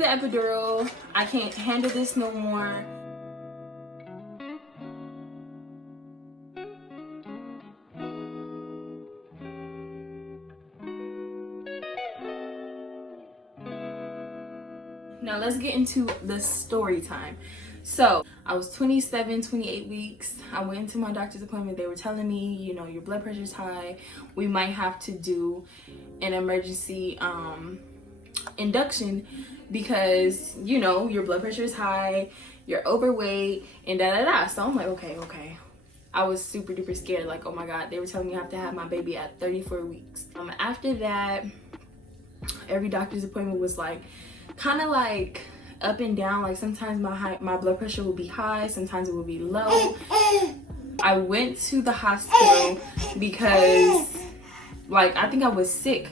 the epidural. I can't handle this no more. Now let's get into the story time. So I was 28 weeks. I went into my doctor's appointment. They were telling me, you know, your blood pressure is high. We might have to do an emergency induction because, you know, your blood pressure is high, you're overweight, and da. So I'm like, okay. I was super duper scared. Like, oh my God, they were telling me I have to have my baby at 34 weeks. After that, every doctor's appointment was like, kind of like up and down. Like sometimes my blood pressure will be high, sometimes it will be low. I went to the hospital because like I think I was sick.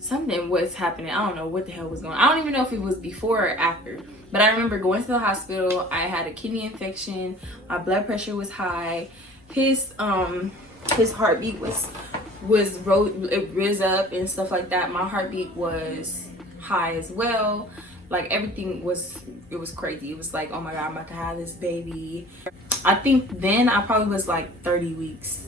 Something was happening. I don't know what the hell was going on. I don't even know if it was before or after, but I remember going to the hospital. I had a kidney infection, my blood pressure was high, his heartbeat was rose up and stuff like that. My heartbeat was high as well. Like everything was, it was crazy. It was like, oh my God, I'm about to have this baby. I think then I probably was like 30 weeks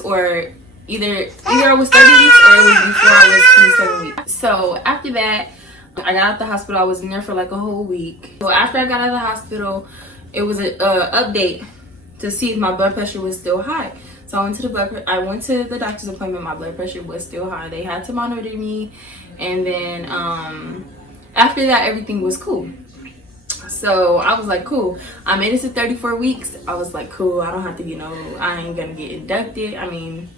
or either I was 30 weeks or it was before I was 27 weeks. So after that, I got out the hospital. I was in there for like a whole week. So after I got out of the hospital, it was an update to see if my blood pressure was still high. So I went to the doctor's appointment. My blood pressure was still high. They had to monitor me, and then after that, everything was cool. So I was like, cool. I made it to 34 weeks. I was like, cool. I don't have to, you know, I ain't gonna get inducted. I mean,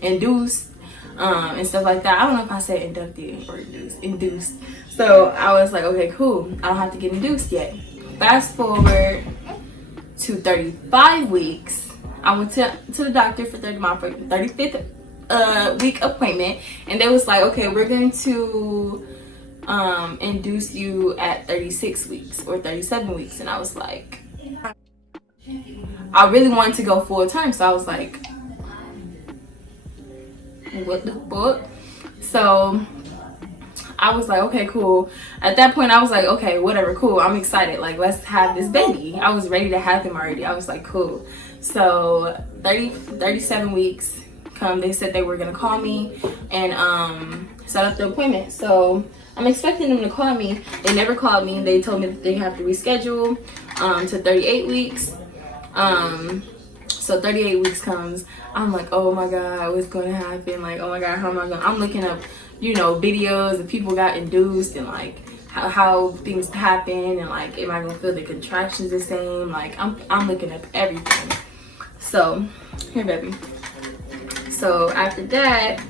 induced and stuff like that. I don't know if I said inducted or induced. So I was like, okay, cool. I don't have to get induced yet. Fast forward to 35 weeks. I went to the doctor for my 35th week appointment, and they was like, okay, we're going to induce you at 36 weeks or 37 weeks. And I was like, I really wanted to go full term, so I was like, what the fuck? So I was like, okay, cool. At that point I was like, okay, whatever, cool, I'm excited, like let's have this baby. I was ready to have him already. I was like, cool. So 37 weeks come, they said they were gonna call me and set up the appointment. So I'm expecting them to call me. They never called me. They told me that they have to reschedule to 38 weeks. So 38 weeks comes. I'm like, oh my God, what's gonna happen? Like, oh my God, how am I gonna, I'm looking up, you know, videos of people got induced and like how things happen, and like, am I gonna feel the contractions the same? Like I'm looking up everything. So here, baby. So after that,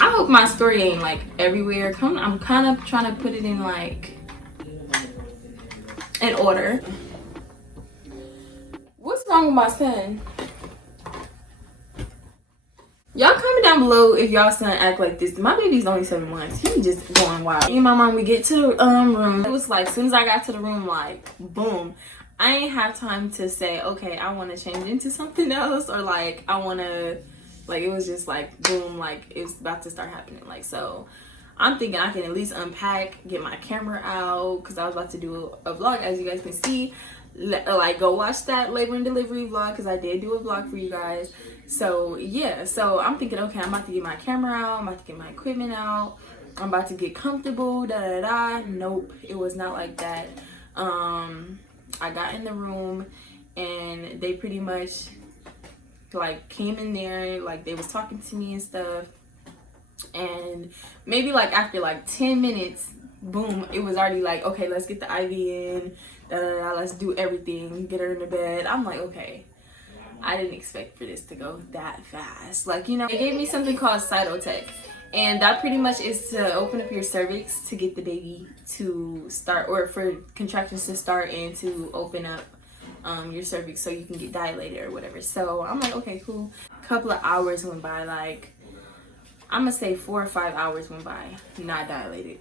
I hope my story ain't like everywhere. I'm kind of trying to put it in like in order. What's wrong with my son? Y'all comment down below if y'all son act like this. My baby's only 7 months. He just going wild. Me and my mom, we get to the room. It was like, as soon as I got to the room, like boom. I ain't have time to say, okay, I want to change into something else, or like I want to, like, it was just like boom, like it was about to start happening. Like, so I'm thinking I can at least unpack, get my camera out, because I was about to do a vlog, as you guys can see. Like, go watch that labor and delivery vlog, because I did do a vlog for you guys. So yeah, so I'm thinking, okay, I'm about to get my camera out, I'm about to get my equipment out, I'm about to get comfortable, Nope, it was not like that. I got in the room and they pretty much like came in there, like they was talking to me and stuff, and maybe like after like 10 minutes, boom, it was already like, okay, let's get the IV in, let's do everything, get her in the bed. I'm like, okay, I didn't expect for this to go that fast. Like, you know, they gave me something called Cytotech, and that pretty much is to open up your cervix to get the baby to start, or for contractions to start, and to open up your cervix so you can get dilated or whatever. So I'm like, okay, cool. A couple of hours went by, like I'm gonna say 4 or 5 hours went by, not dilated.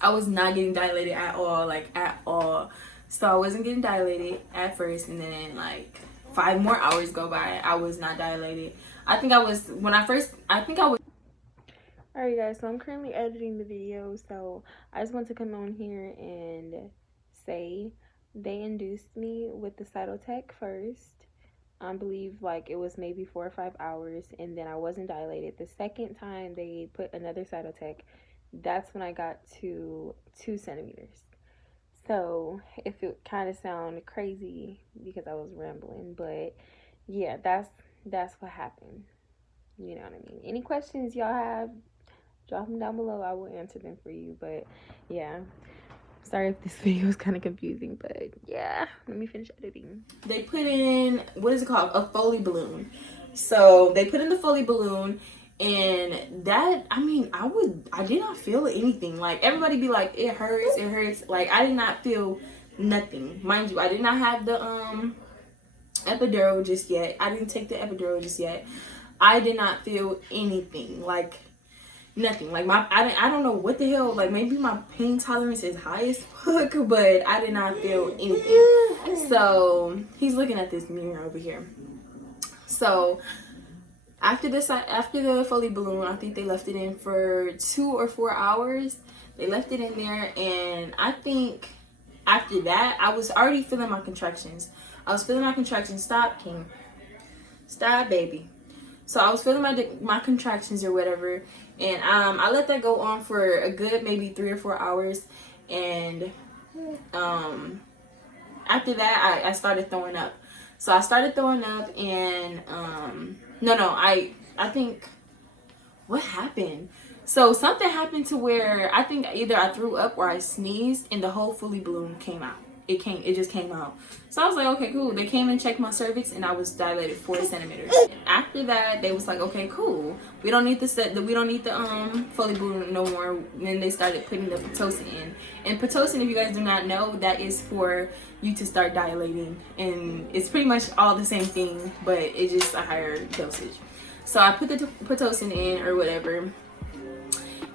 I was not getting dilated at all, like at all. So I wasn't getting dilated at first, and then like 5 more hours go by, I was not dilated. I think I was, Alright guys, so I'm currently editing the video, so I just want to come on here and say they induced me with the cytotech first. I believe like it was maybe 4 or 5 hours, and then I wasn't dilated. The second time they put another cytotech, that's when I got to 2 centimeters. So if it kind of sound crazy because I was rambling, but yeah, that's what happened. You know what I mean? Any questions y'all have, drop them down below. I will answer them for you. But yeah, sorry if this video is kind of confusing, but yeah, let me finish editing. They put in, what is it called, a Foley balloon. So they put in the Foley balloon, and that, I mean, I did not feel anything. Like, everybody be like, it hurts. Like, I did not feel nothing. Mind you, I did not have the epidural just yet. I didn't take the epidural just yet. I did not feel anything. Like, nothing. Like, I don't know what the hell. Like, maybe my pain tolerance is high as fuck, but I did not feel anything. So he's looking at this mirror over here. So after the Foley balloon, I think they left it in for 2 or 4 hours. They left it in there, and I think after that, I was already feeling my contractions. Stop, King. Stop, baby. So I was feeling my contractions or whatever, and I let that go on for a good maybe 3 or 4 hours, and after that I started throwing up. So I started throwing up, and I think, what happened? So something happened to where I think either I threw up or I sneezed, and the whole Foley balloon came out. It just came out. So I was like, okay, cool. They came and checked my cervix, and I was dilated 4 centimeters. After that, they was like, okay, cool. We don't need the Foley balloon no more. And then they started putting the Pitocin in. And Pitocin, if you guys do not know, that is for you to start dilating, and it's pretty much all the same thing, but it's just a higher dosage. So I put the Pitocin in or whatever.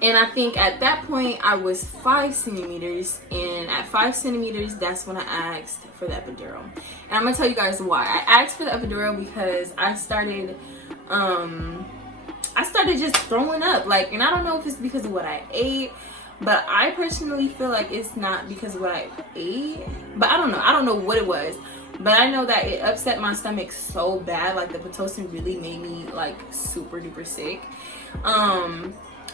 And I think at that point I was 5 centimeters, and at 5 centimeters, that's when I asked for the epidural. And I'm gonna tell you guys why. I asked for the epidural because I started just throwing up. Like, and I don't know if it's because of what I ate, but I personally feel like it's not because of what I ate. But I don't know what it was. But I know that it upset my stomach so bad. Like, the Pitocin really made me like super duper sick.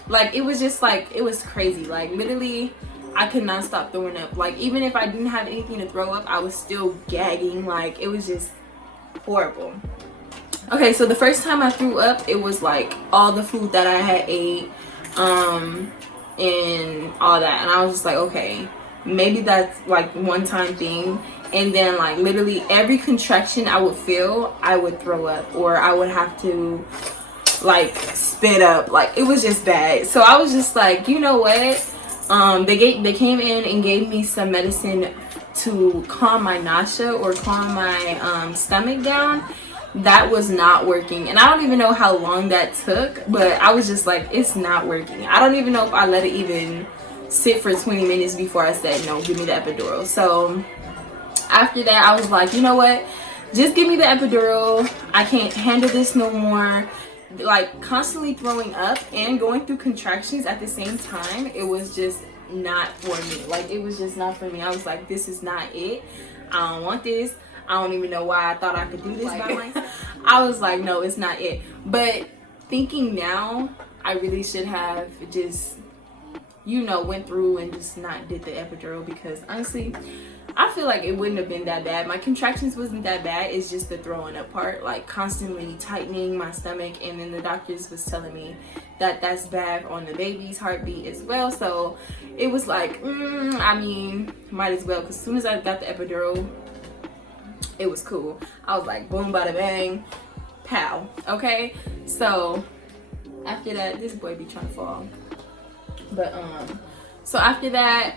Like, it was just like, it was crazy. Like, literally, I could not stop throwing up. Like, even if I didn't have anything to throw up, I was still gagging. Like, it was just horrible. Okay, so the first time I threw up, it was like all the food that I had ate, and all that. And I was just like, okay, maybe that's like one time thing. And then like literally every contraction I would feel, I would throw up, or I would have to like spit up. Like, it was just bad. So I was just like, you know what, they came in and gave me some medicine to calm my nausea or calm my stomach down. That was not working, and I don't even know how long that took, but I was just like, it's not working. I don't even know if I let it even sit for 20 minutes before I said, no, give me the epidural. So after that, I was like, you know what, just give me the epidural. I can't handle this no more. Like, constantly throwing up and going through contractions at the same time, it was just not for me. Like, it was just not for me. I was like, this is not it. I don't want this. I don't even know why I thought I could do this by myself. I was like, no, it's not it. But thinking now, I really should have just, went through and just not did the epidural, because honestly, I feel like it wouldn't have been that bad. My contractions wasn't that bad. It's just the throwing up part, like constantly tightening my stomach. And then the doctors was telling me that that's bad on the baby's heartbeat as well. So it was like, I mean, might as well. Because as soon as I got the epidural, it was cool. I was like, boom, bada bang, pow. Okay, so after that, this boy be trying to fall. But so after that,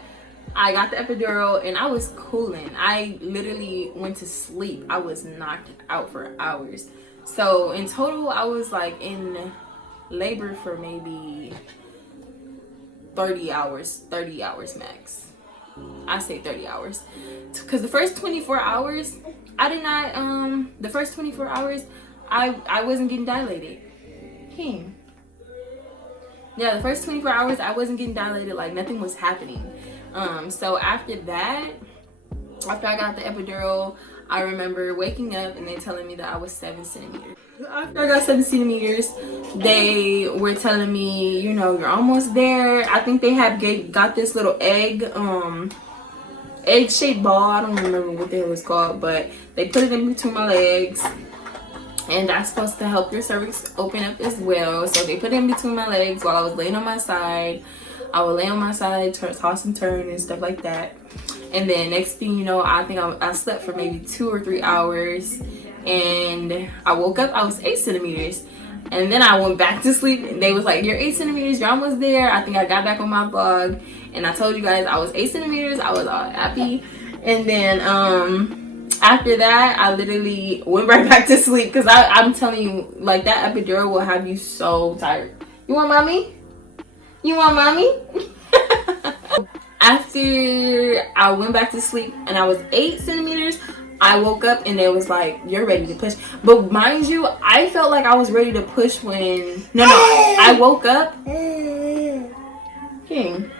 I got the epidural and I was cooling. I literally went to sleep. I was knocked out for hours. So in total, I was like in labor for maybe 30 hours max. I say 30 hours. Because the first 24 hours, I did not, the first 24 hours, I wasn't getting dilated. King. Yeah, the first 24 hours I wasn't getting dilated, like nothing was happening. So after that, after I got the epidural, I remember waking up and they telling me that I was 7 centimeters. After I got 7 centimeters, they were telling me, you know, you're almost there. I think they got this little egg-shaped ball. I don't remember what the hell it was called, but they put it in between my legs, and that's supposed to help your cervix open up as well. So they put it in between my legs while I was laying on my side. I would lay on my side, toss and turn and stuff like that. And then next thing you know, I think I slept for maybe 2 or 3 hours, and I woke up, I was 8 centimeters. And then I went back to sleep, and they was like, you're 8 centimeters, you're almost there. I think I got back on my vlog, and I told you guys I was 8 centimeters. I was all happy. And then after that, I literally went right back to sleep, because I'm telling you, like, that epidural will have you so tired. You want mommy? You want mommy? After I went back to sleep and I was 8 centimeters, I woke up and they was like, you're ready to push. But mind you, I felt like I was ready to push when... No, I woke up. King.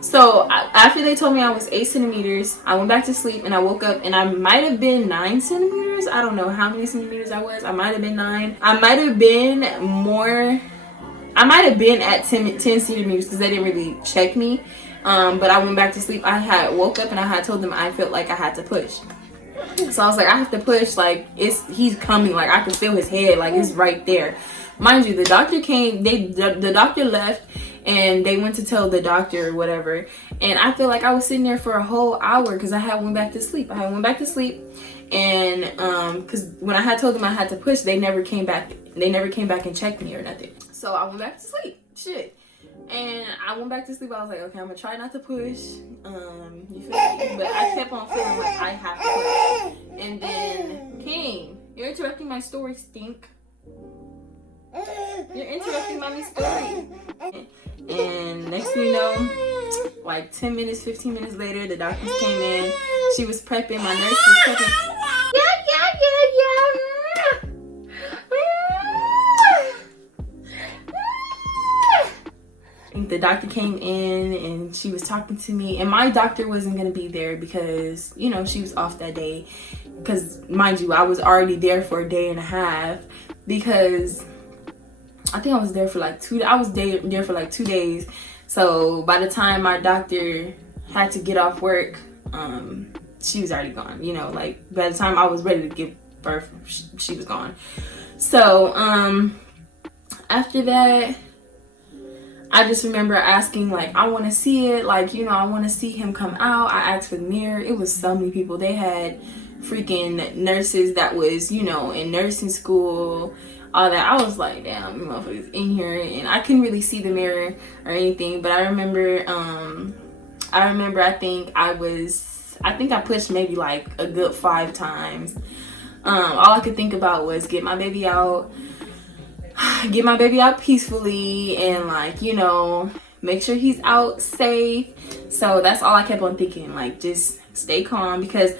So after they told me I was 8 centimeters, I went back to sleep and I woke up and I might have been 9 centimeters. I don't know how many centimeters I was. I might have been 9. I might have been more... I might have been at 10 centimeters because they didn't really check me. But I went back to sleep. I had woke up and I had told them I felt like I had to push. So I was like, I have to push. Like, he's coming. Like, I can feel his head. Like, it's right there. Mind you, the doctor came. The doctor left, and they went to tell the doctor or whatever. And I feel like I was sitting there for a whole hour because I had went back to sleep. And because when I had told them I had to push, they never came back. They never came back and checked me or nothing. So I went back to sleep. Shit. And I went back to sleep. I was like, okay, I'm gonna try not to push. You feel me? But I kept on feeling like I have to push. And then, King, you're interrupting my story, stink. You're interrupting mommy's story. And next thing you know, like 10 minutes, 15 minutes later, the doctors came in. She was prepping. My nurse was prepping. The doctor came in and she was talking to me, and my doctor wasn't gonna be there because, you know, she was off that day. Because mind you, I was already there for a day and a half, because I think I was there for like there for like 2 days. So by the time my doctor had to get off work, she was already gone. You know, like by the time I was ready to give birth, she was gone. So after that, I just remember asking, like, I want to see it. Like, you know, I want to see him come out. I asked for the mirror. It was so many people. They had freaking nurses that was, you know, in nursing school, all that. I was like, damn, you motherfuckers in here. And I couldn't really see the mirror or anything. But I remember, I think I pushed maybe like a good 5 times. All I could think about was get my baby out peacefully, and like, you know, make sure he's out safe. So that's all I kept on thinking, like, just stay calm. Because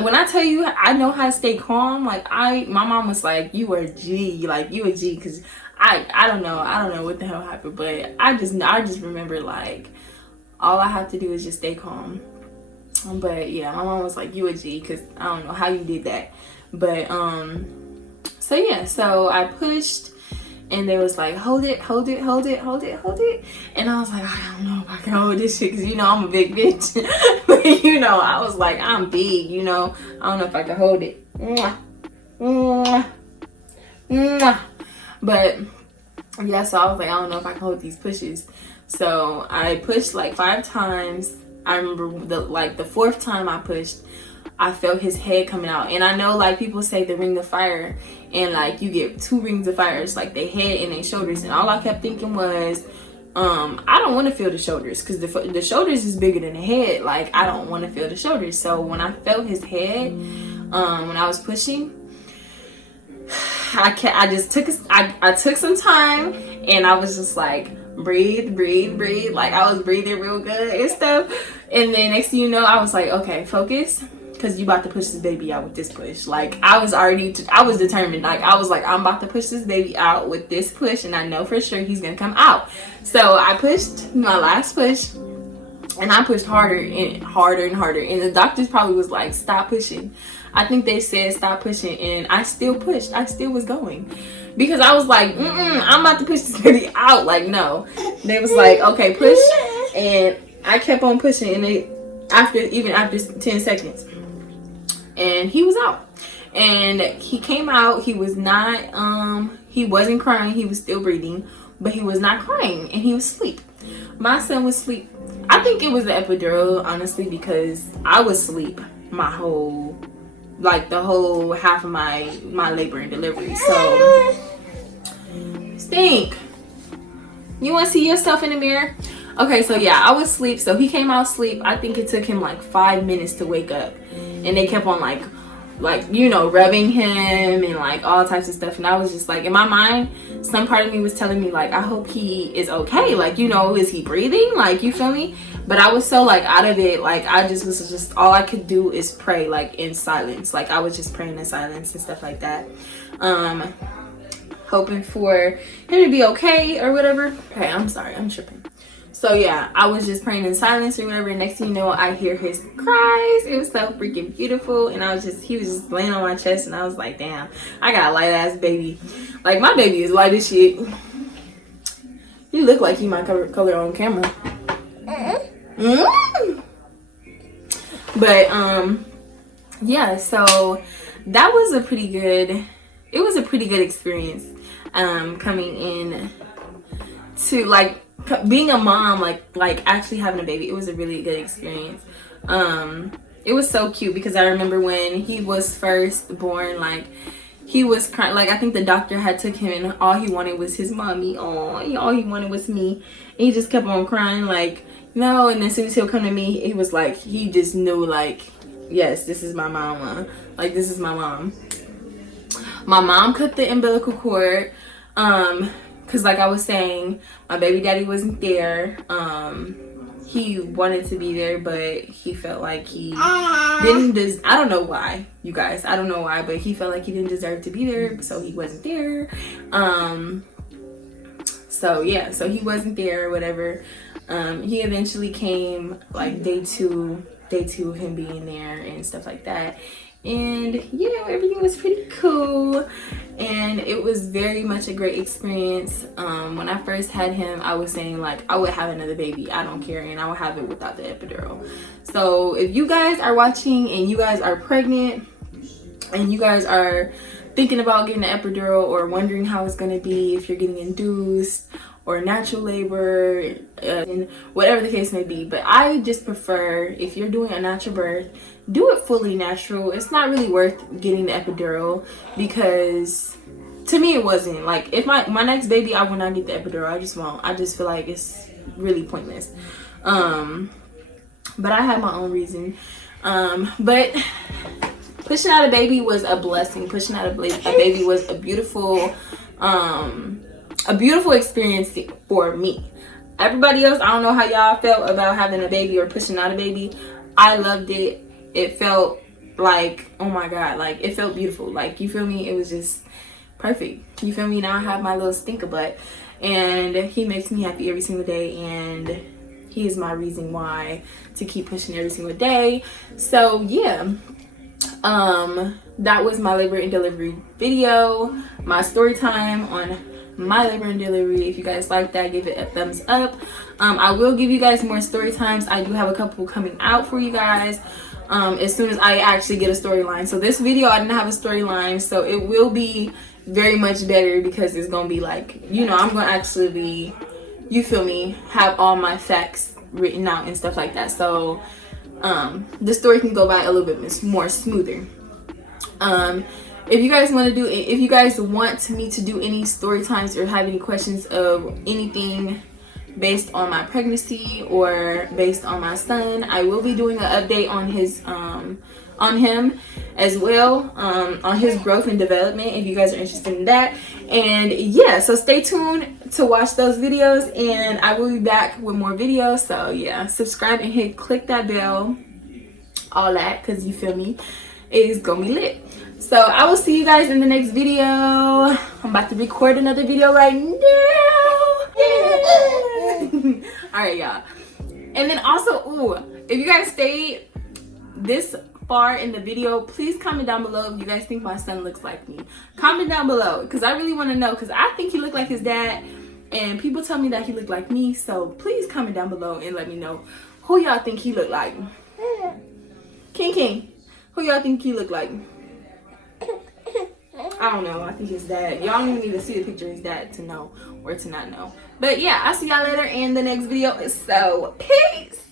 when I tell you I know how to stay calm, like my mom was like, you are a G, like you a G. Because I don't know what the hell happened, but I just remember, like, all I have to do is just stay calm. But yeah, my mom was like, you a G, because I don't know how you did that. But so yeah, so I pushed. And they was like, hold it. And I was like, I don't know if I can hold this shit, because, you know, I'm a big bitch. But, you know, I was like, I'm big, you know. I don't know if I can hold it. But, yeah, so I was like, I don't know if I can hold these pushes. So I pushed like 5 times. I remember the 4th time I pushed, I felt his head coming out. And I know, like, people say the ring of fire, and like you get 2 rings of fire. It's like the head and their shoulders. And all I kept thinking was, I don't want to feel the shoulders, because the shoulders is bigger than the head. Like, I don't want to feel the shoulders. So when I felt his head, when I was pushing, I took some time, and I was just like, breathe. Like, I was breathing real good and stuff. And then next thing you know, I was like, okay, focus. because you about to push this baby out with this push. Like, I was determined. Like, I was like, I'm about to push this baby out with this push, and I know for sure he's gonna come out. So I pushed my last push, and I pushed harder and harder and harder, and the doctors probably was like, stop pushing. I think they said stop pushing, and I still pushed. I still was going, because I was like, I'm about to push this baby out. Like, no. They was like, okay, push, and I kept on pushing, and even after 10 seconds, and he was out. And he came out. He was not he wasn't crying. He was still breathing, but he was not crying, and he was asleep. My son was asleep. I think it was the epidural, honestly, because I was asleep the whole half of my labor and delivery. So, Stink, you want to see yourself in the mirror? Okay, so yeah, I was asleep. So he came out asleep. I think it took him like 5 minutes to wake up, and they kept on like rubbing him and like all types of stuff. And I was just like, in my mind, some part of me was telling me like, I hope he is okay. Like, is he breathing? Like, you feel me? But I was so like out of it. Like, I was all I could do is pray, like, in silence. Like, I was just praying in silence and stuff like that. Hoping for him to be okay or whatever. Okay, I'm sorry, I'm tripping. So yeah, I was just praying in silence or whatever. Next thing you know, I hear his cries. It was so freaking beautiful. And he was just laying on my chest, and I was like, damn, I got a light ass baby. Like, my baby is light as shit. You look like you might color on camera. But yeah, so that was a pretty good experience coming in to like being a mom, like actually having a baby. It was a really good experience. It was so cute, because I remember when he was first born, like, he was crying. Like, I think the doctor had took him, and all he wanted was his mommy. All he wanted was me, and he just kept on crying, like, no. And as soon as he'll come to me, he was like, he just knew, like, yes, this is my mama. Like, this is my mom. My mom cut the umbilical cord, because like I was saying, my baby daddy wasn't there. He wanted to be there, but he felt like he didn't. I don't know why, you guys. I don't know why, but he felt like he didn't deserve to be there, so he wasn't there. So yeah, so he wasn't there or whatever. He eventually came, like day two of him being there and stuff like that. And everything was pretty cool, and it was very much a great experience. When I first had him, I was saying like, I would have another baby, I don't care, and I would have it without the epidural. So if you guys are watching and you guys are pregnant and you guys are thinking about getting an epidural, or wondering how it's going to be, if you're getting induced or natural labor, and whatever the case may be, but I just prefer, if you're doing a natural birth, do it fully natural. It's not really worth getting the epidural, because to me it wasn't. Like, if my next baby, I will not get the epidural. I just won't. I just feel like it's really pointless. But I have my own reason. But pushing out a baby was a blessing. Pushing out a baby was a beautiful experience for me. Everybody else, I don't know how y'all felt about having a baby or pushing out a baby. I loved it. It felt like, oh my god, like, it felt beautiful. Like, you feel me? It was just perfect. You feel me? Now I have my little stinker butt, and he makes me happy every single day, and he is my reason why to keep pushing every single day. So yeah, that was my labor and delivery video, my story time on my labor and delivery. If you guys like that, give it a thumbs up. I will give you guys more story times. I do have a couple coming out for you guys as soon as I actually get a storyline. So this video, I didn't have a storyline, so it will be very much better, because it's gonna be like, I'm gonna actually be, you feel me, have all my facts written out and stuff like that, so the story can go by a little bit more smoother. If you guys want me to do any story times, or have any questions of anything based on my pregnancy or based on my son, I will be doing an update on him as well, on his growth and development, if you guys are interested in that. And yeah, so stay tuned to watch those videos, and I will be back with more videos. So yeah, subscribe and click that bell. all that, because you feel me, it's gonna be lit. So I will see you guys in the next video. I'm about to record another video right now. All right, y'all. And then also, ooh, if you guys stayed this far in the video, please comment down below if you guys think my son looks like me. Comment down below, because I really want to know, because I think he looked like his dad, and people tell me that he looked like me. So please comment down below and let me know who y'all think he looked like. King, who y'all think he looked like? I don't know. I think his dad. Y'all don't even need to see the picture of his dad to know or to not know. But yeah, I'll see y'all later in the next video. So peace.